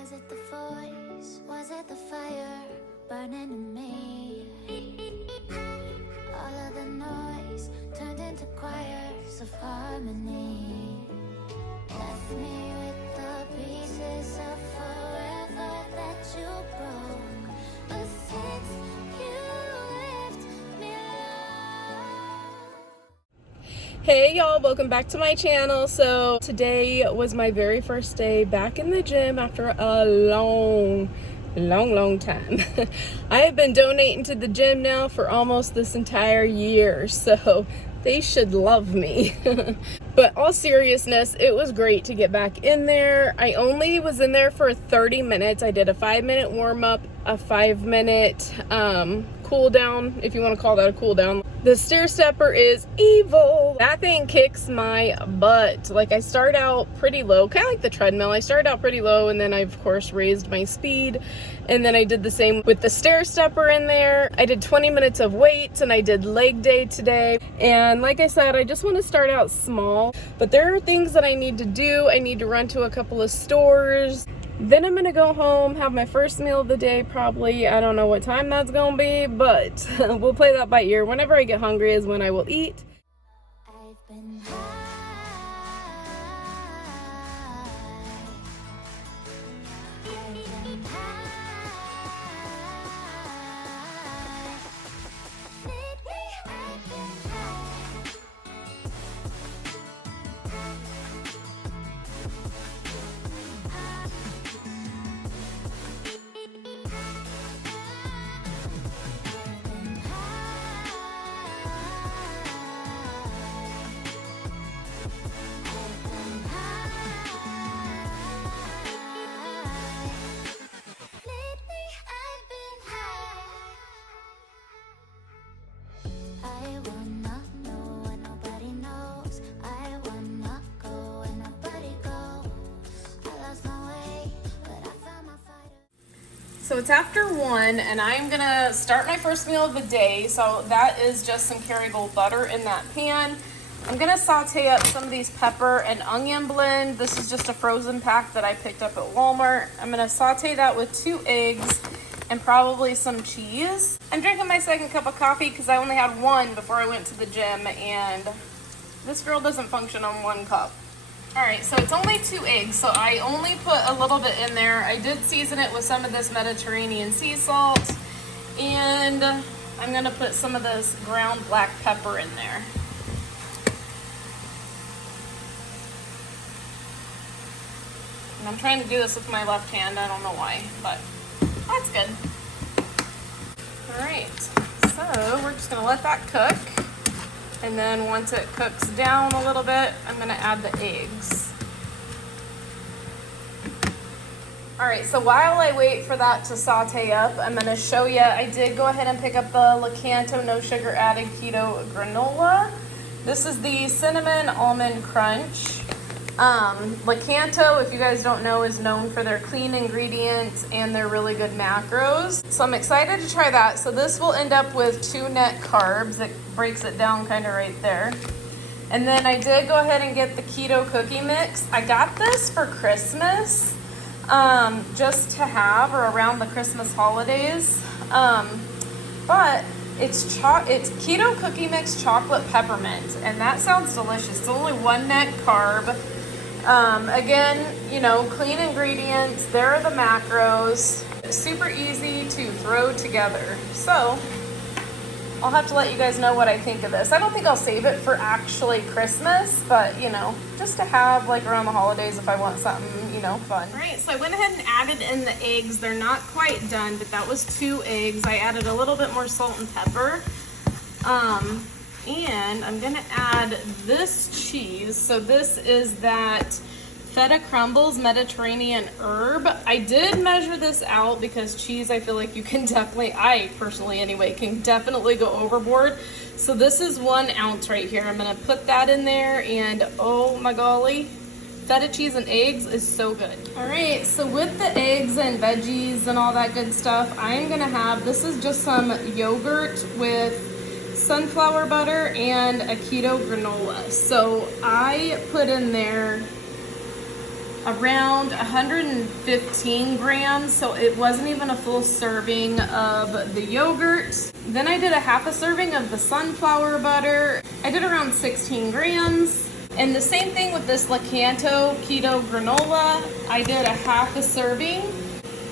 Was it the voice? Was it the fire burning in me? All of the noise turned into choirs of harmony. Left me with the pieces of forever that you broke. But since you left me alone. Hey y'all, welcome back to my channel. So today was my very first day back in the gym after a long time. I have been donating to the gym now for almost this entire year, so they should love me. But all seriousness, it was great to get back in there. I only was in there for 30 minutes. I did a 5-minute warm-up, a 5-minute cool down, if you want to call that a cool down. The stair stepper is evil. That thing kicks my butt. Like, I start out pretty low, kind of like the treadmill. I started out pretty low, and then I of course raised my speed, and then I did the same with the stair stepper in there. I did 20 minutes of weights, and I did leg day today. And like I said, I just want to start out small, but there are things that I need to do. I need to run to a couple of stores. Then I'm gonna go home, have my first meal of the day probably. I don't know what time that's gonna be, but we'll play that by ear. Whenever I get hungry is when I will eat. I've been So it's after 1, and I'm gonna start my first meal of the day. So that is just some Kerrygold butter in that pan. I'm gonna saute up some of these pepper and onion blend. This is just a frozen pack that I picked up at Walmart. I'm gonna saute that with 2 eggs and probably some cheese. I'm drinking my second cup of coffee because I only had 1 before I went to the gym, and this girl doesn't function on 1 cup. All right, so it's only 2 eggs, so I only put a little bit in there. I did season it with some of this Mediterranean sea salt, and I'm gonna put some of this ground black pepper in there. And I'm trying to do this with my left hand, I don't know why, but that's good. All right, so we're just gonna let that cook. And then once it cooks down a little bit, I'm gonna add the eggs. All right, so while I wait for that to saute up, I'm gonna show you, I did go ahead and pick up the Rakuten no sugar added keto granola. This is the cinnamon almond crunch. Rakuten, if you guys don't know, is known for their clean ingredients and their really good macros. So I'm excited to try that. So this will end up with 2 net carbs. It breaks it down kind of right there. And then I did go ahead and get the keto cookie mix. I got this for Christmas, just to have, or around the Christmas holidays. But it's keto cookie mix chocolate peppermint, and that sounds delicious. It's only 1 net carb. Again, you know, clean ingredients, there are the macros, super easy to throw together. So I'll have to let you guys know what I think of this. I don't think I'll save it for actually Christmas, but you know, just to have like around the holidays if I want something, you know, fun. All right, so I went ahead and added in the eggs. They're not quite done, but that was 2 eggs. I added a little bit more salt and pepper. And I'm gonna add this cheese. So this is that Feta Crumbles Mediterranean herb. I did measure this out because cheese, I feel like you can definitely, I personally anyway, can definitely go overboard. So this is 1 ounce right here. I'm gonna put that in there, and oh my golly, feta cheese and eggs is so good. All right, so with the eggs and veggies and all that good stuff, I'm gonna have, this is just some yogurt with sunflower butter and a keto granola. So I put in there around 115 grams, so it wasn't even a full serving of the yogurt. Then I did a half a serving of the sunflower butter. I did around 16 grams. And the same thing with this Keto granola. I did a half a serving.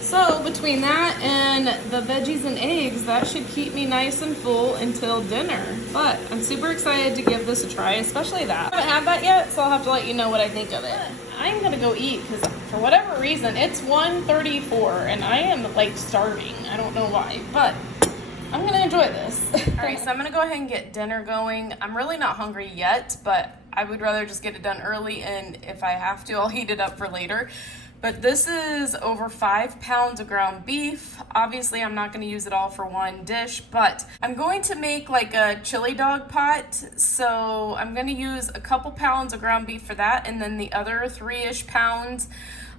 So between that and the veggies and eggs, that should keep me nice and full until dinner. But I'm super excited to give this a try, especially that. I haven't had that yet, so I'll have to let you know what I think of it. I'm gonna go eat because for whatever reason, it's 1:34 and I am like starving. I don't know why, but I'm gonna enjoy this. All right, so I'm gonna go ahead and get dinner going. I'm really not hungry yet, but I would rather just get it done early, and if I have to, I'll heat it up for later. But this is over 5 pounds of ground beef. Obviously, I'm not gonna use it all for one dish, but I'm going to make like a chili dog pot. So I'm gonna use a couple pounds of ground beef for that, and then the other 3-ish pounds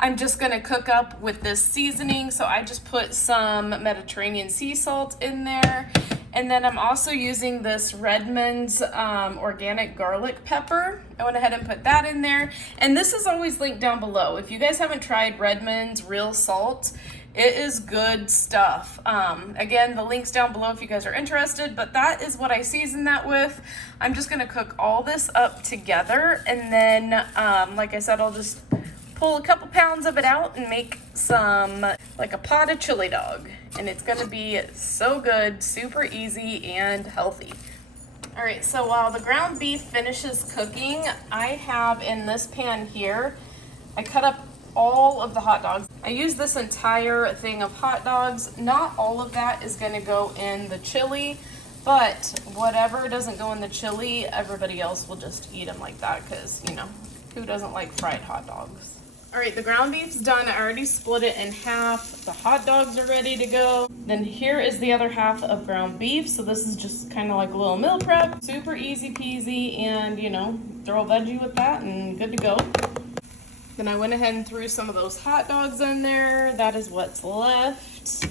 I'm just gonna cook up with this seasoning. So I just put some Mediterranean sea salt in there. And then I'm also using this Redmond's organic garlic pepper. I went ahead and put that in there. And this is always linked down below. If you guys haven't tried Redmond's real salt, it is good stuff. Again, the link's down below if you guys are interested, but that is what I season that with. I'm just gonna cook all this up together. And then, like I said, I'll just pull a couple pounds of it out and make some, like a pot of chili dog. And it's gonna be so good, super easy, and healthy. All right, so while the ground beef finishes cooking, I have in this pan here, I cut up all of the hot dogs. I use this entire thing of hot dogs. Not all of that is gonna go in the chili, but whatever doesn't go in the chili, everybody else will just eat them like that, because, you know, who doesn't like fried hot dogs? All right, the ground beef's done. I already split it in half. The hot dogs are ready to go. Then here is the other half of ground beef. So this is just kind of like a little meal prep. Super easy peasy, and you know, throw a veggie with that and good to go. Then I went ahead and threw some of those hot dogs in there. That is what's left.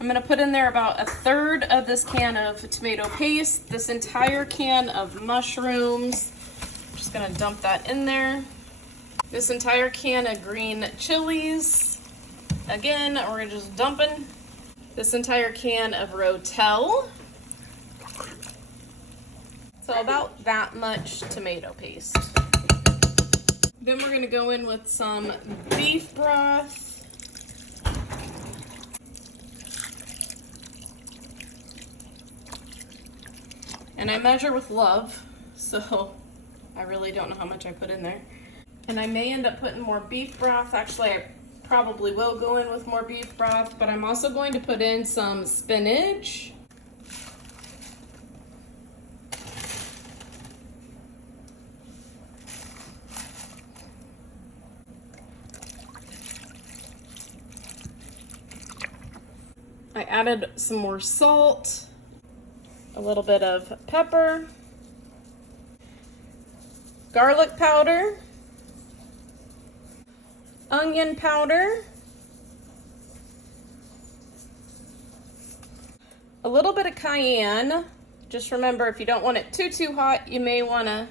I'm gonna put in there about 1/3 of this can of tomato paste, this entire can of mushrooms. I'm just gonna dump that in there. This entire can of green chilies. Again, we're just dumping. This entire can of Rotel. So about that much tomato paste. Then we're gonna go in with some beef broth. And I measure with love, so I really don't know how much I put in there. And I may end up putting more beef broth. Actually, I probably will go in with more beef broth, but I'm also going to put in some spinach. I added some more salt, a little bit of pepper, garlic powder, onion powder, a little bit of cayenne. Just remember, if you don't want it too hot, you may want to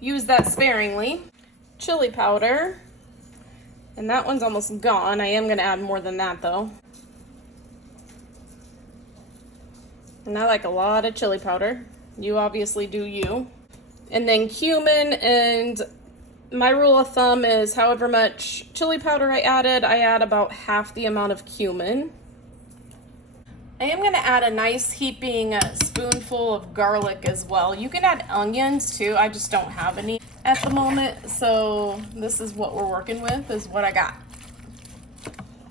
use that sparingly. Chili powder, and that one's almost gone. I am going to add more than that though. And I like a lot of chili powder. You obviously do you. And then cumin, and my rule of thumb is however much chili powder I add about half the amount of cumin. I am gonna add a nice heaping spoonful of garlic as well. You can add onions too, I just don't have any at the moment. So this is what we're working with, is what I got.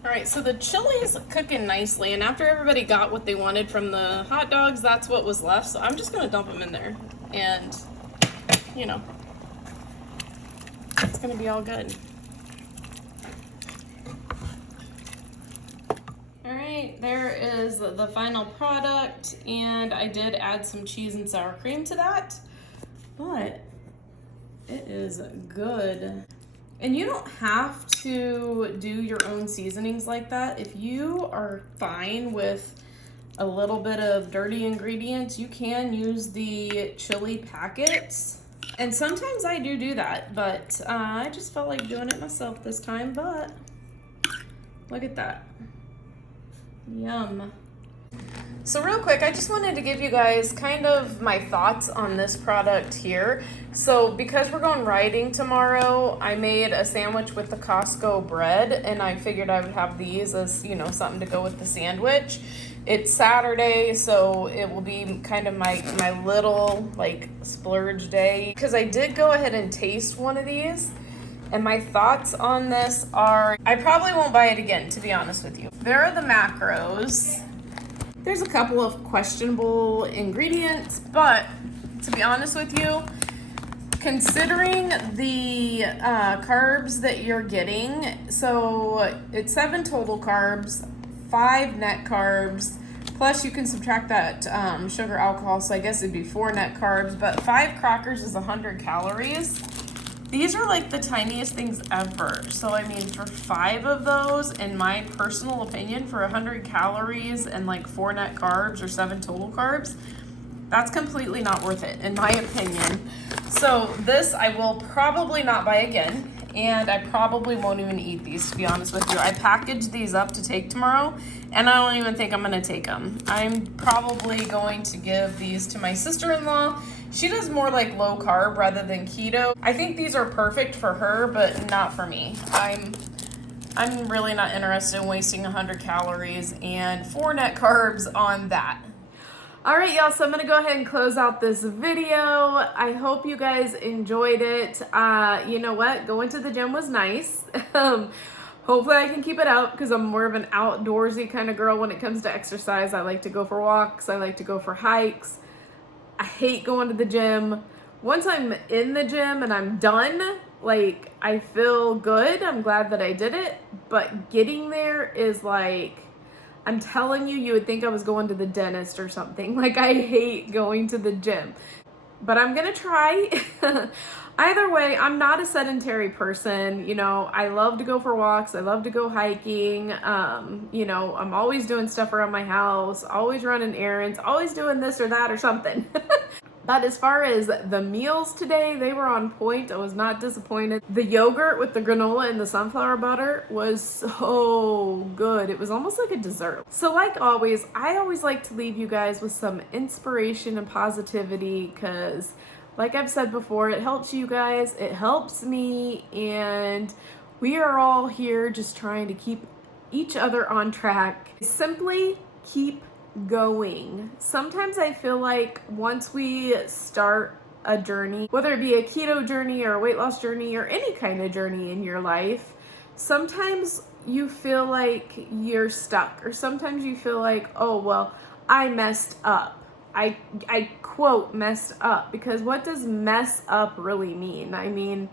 All right, so the chili's cooking nicely, and after everybody got what they wanted from the hot dogs, that's what was left. So I'm just gonna dump them in there, and you know, it's gonna be all good. All right, there is the final product, and I did add some cheese and sour cream to that, but it is good. And you don't have to do your own seasonings like that. If you are fine with a little bit of dirty ingredients, you can use the chili packets. And sometimes I do that, but I just felt like doing it myself this time, but look at that. Yum. So real quick, I just wanted to give you guys kind of my thoughts on this product here. So because we're going riding tomorrow, I made a sandwich with the Costco bread, and I figured I would have these as, you know, something to go with the sandwich. It's Saturday, so it will be kind of my little like splurge day, because I did go ahead and taste one of these, and my thoughts on this are I probably won't buy it again, to be honest with you. There are the macros. There's a couple of questionable ingredients, but to be honest with you, considering the carbs that you're getting, so it's 7 total carbs, 5 net carbs, plus you can subtract that sugar, alcohol, so I guess it'd be 4 net carbs, but 5 crackers is 100 calories. These are like the tiniest things ever. So I mean, for 5 of those, in my personal opinion, for 100 calories and like 4 net carbs or 7 total carbs, that's completely not worth it, in my opinion. So this I will probably not buy again, and I probably won't even eat these, to be honest with you. I packaged these up to take tomorrow, and I don't even think I'm gonna take them. I'm probably going to give these to my sister-in-law. She does more like low carb rather than keto. I think these are perfect for her, but not for me. I'm really not interested in wasting 100 calories and 4 net carbs on that. All right, y'all, so I'm gonna go ahead and close out this video. I hope you guys enjoyed it. You know what? Going to the gym was nice. Hopefully I can keep it up, because I'm more of an outdoorsy kind of girl when it comes to exercise. I like to go for walks. I like to go for hikes. I hate going to the gym. Once I'm in the gym and I'm done, like, I feel good. I'm glad that I did it. But getting there is like, I'm telling you, you would think I was going to the dentist or something. Like, I hate going to the gym. But I'm gonna try. Either way, I'm not a sedentary person. You know, I love to go for walks. I love to go hiking. You know, I'm always doing stuff around my house, always running errands, always doing this or that or something. But as far as the meals today, they were on point. I was not disappointed. The yogurt with the granola and the sunflower butter was so good. It was almost like a dessert. So like always, I always like to leave you guys with some inspiration and positivity, because like I've said before, it helps you guys, it helps me, and we are all here just trying to keep each other on track. Simply keep going. Sometimes I feel like once we start a journey, whether it be a keto journey or a weight loss journey or any kind of journey in your life, sometimes you feel like you're stuck, or sometimes you feel like, oh, well, I messed up. I quote messed up, because what does mess up really mean? I mean,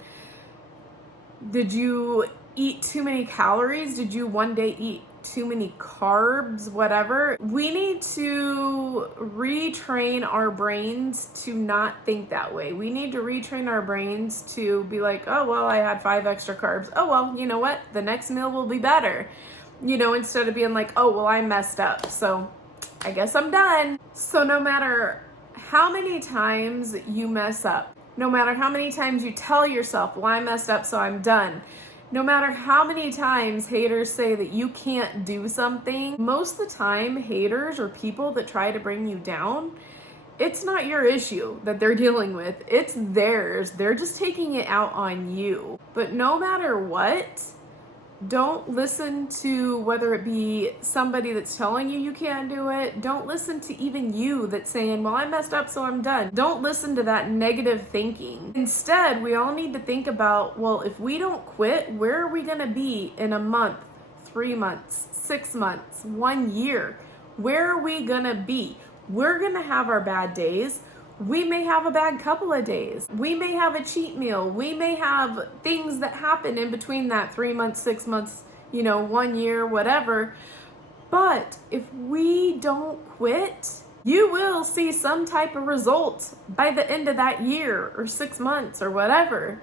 did you eat too many calories? Did you one day eat too many carbs? Whatever. We need to retrain our brains to not think that way. We need to retrain our brains to be like, oh, well, I had 5 extra carbs. Oh, well, you know what? The next meal will be better. You know, instead of being like, oh, well, I messed up, so I guess I'm done. So no matter how many times you mess up, no matter how many times you tell yourself, well, I messed up, so I'm done, no matter how many times haters say that you can't do something, most of the time, haters or people that try to bring you down, it's not your issue that they're dealing with. It's theirs. They're just taking it out on you. But no matter what, don't listen to whether it be somebody that's telling you you can't do it. Don't listen to even you that's saying, well, I messed up, so I'm done. Don't listen to that negative thinking. Instead, we all need to think about, well, if we don't quit, where are we gonna be in a month, 3 months, 6 months, 1 year? Where are we gonna be? We're gonna have our bad days. We may have a bad couple of days. We may have a cheat meal. We may have things that happen in between that 3 months, 6 months, 1 year, whatever. But if we don't quit, you will see some type of result by the end of that year or 6 months or whatever.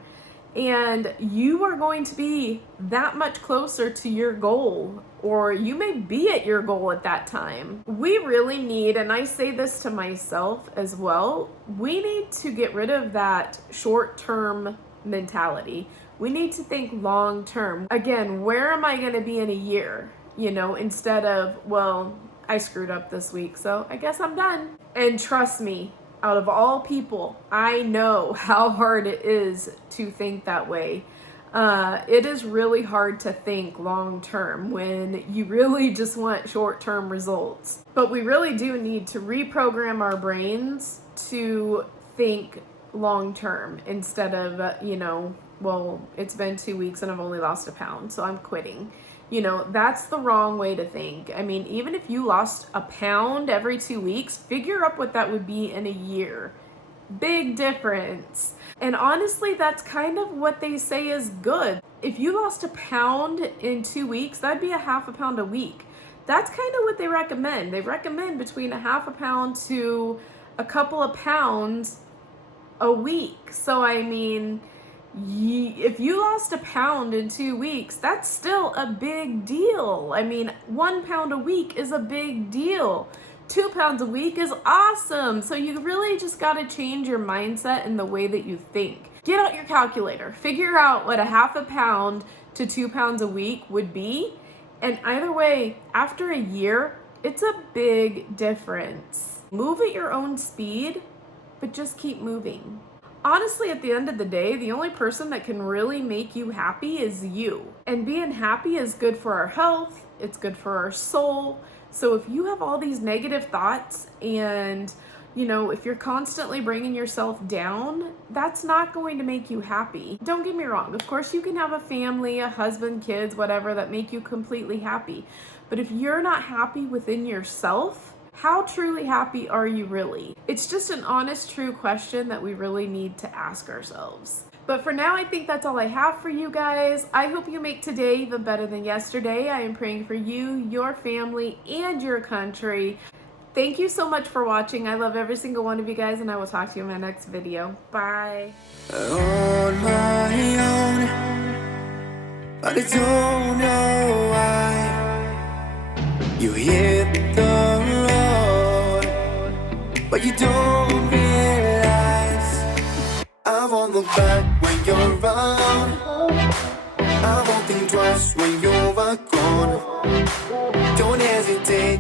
and you are going to be that much closer to your goal, or you may be at your goal at that time. We really need, and I say this to myself as well, we need to get rid of that short-term mentality. We need to think long-term. Again, where am I going to be in a year? You know, instead of, well, I screwed up this week, so I guess I'm done. And trust me, out of all people, I know how hard it is to think that way. It is really hard to think long term when you really just want short term results. But we really do need to reprogram our brains to think long term instead of, you know, well, it's been 2 weeks and I've only lost a pound, so I'm quitting. You know, that's the wrong way to think. I mean, even if you lost a pound every 2 weeks, figure up what that would be in a year. Big difference. And honestly, that's kind of what they say is good. If you lost a pound in 2 weeks, that'd be a half a pound a week. That's kind of what they recommend. They recommend between a half a pound to a couple of pounds a week. So, I mean, if you lost a pound in 2 weeks, that's still a big deal. I mean, 1 pound a week is a big deal. 2 pounds a week is awesome. So you really just got to change your mindset and the way that you think. Get out your calculator, figure out what a half a pound to 2 pounds a week would be. And either way, after a year, it's a big difference. Move at your own speed, but just keep moving. Honestly, at the end of the day, the only person that can really make you happy is you. And being happy is good for our health, it's good for our soul. So if you have all these negative thoughts and, you know, if you're constantly bringing yourself down, that's not going to make you happy. Don't get me wrong. Of course, you can have a family, a husband, kids, whatever, that make you completely happy. But if you're not happy within yourself, how truly happy are you really? It's just an honest, true question that we really need to ask ourselves. But for now, I think that's all I have for you guys. I hope you make today even better than yesterday. I am praying for you, your family, and your country. Thank you so much for watching. I love every single one of you guys, and I will talk to you in my next video. Bye. On my own, but I don't know why you hit the road, but you don't realize I won't look back when you're around. I won't think twice when you're gone. Don't hesitate.